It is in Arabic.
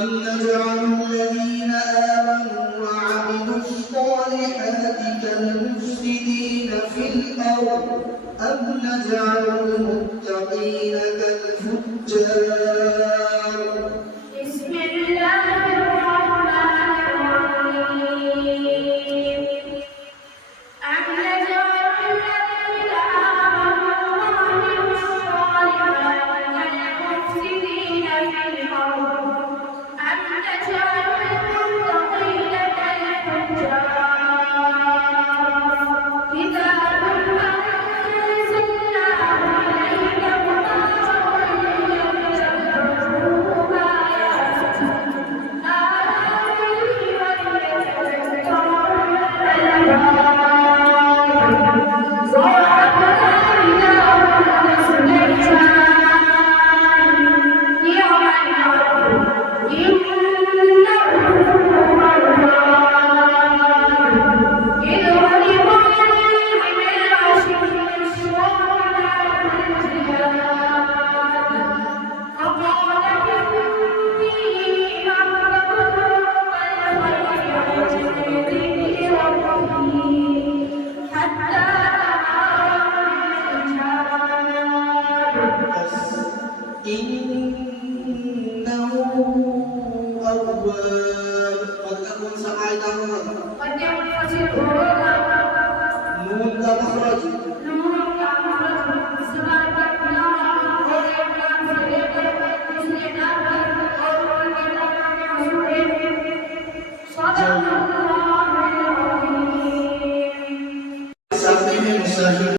أم نجعل الذين آمنوا وعملوا الصالحات كالمفسدين في الأرض أم نجعل المتقين كالفجار. بسم الله الرحمن الرحيم. أم نجعل الذين آمنوا وعملوا الصالحات كالمفسدين في الأرض أم نجعل المتقين كالفجار. كتاب أنزلناه إليك مبارك ليدبروا آياته إنه أواب. قد أكون سعيدا نون مخرج صدق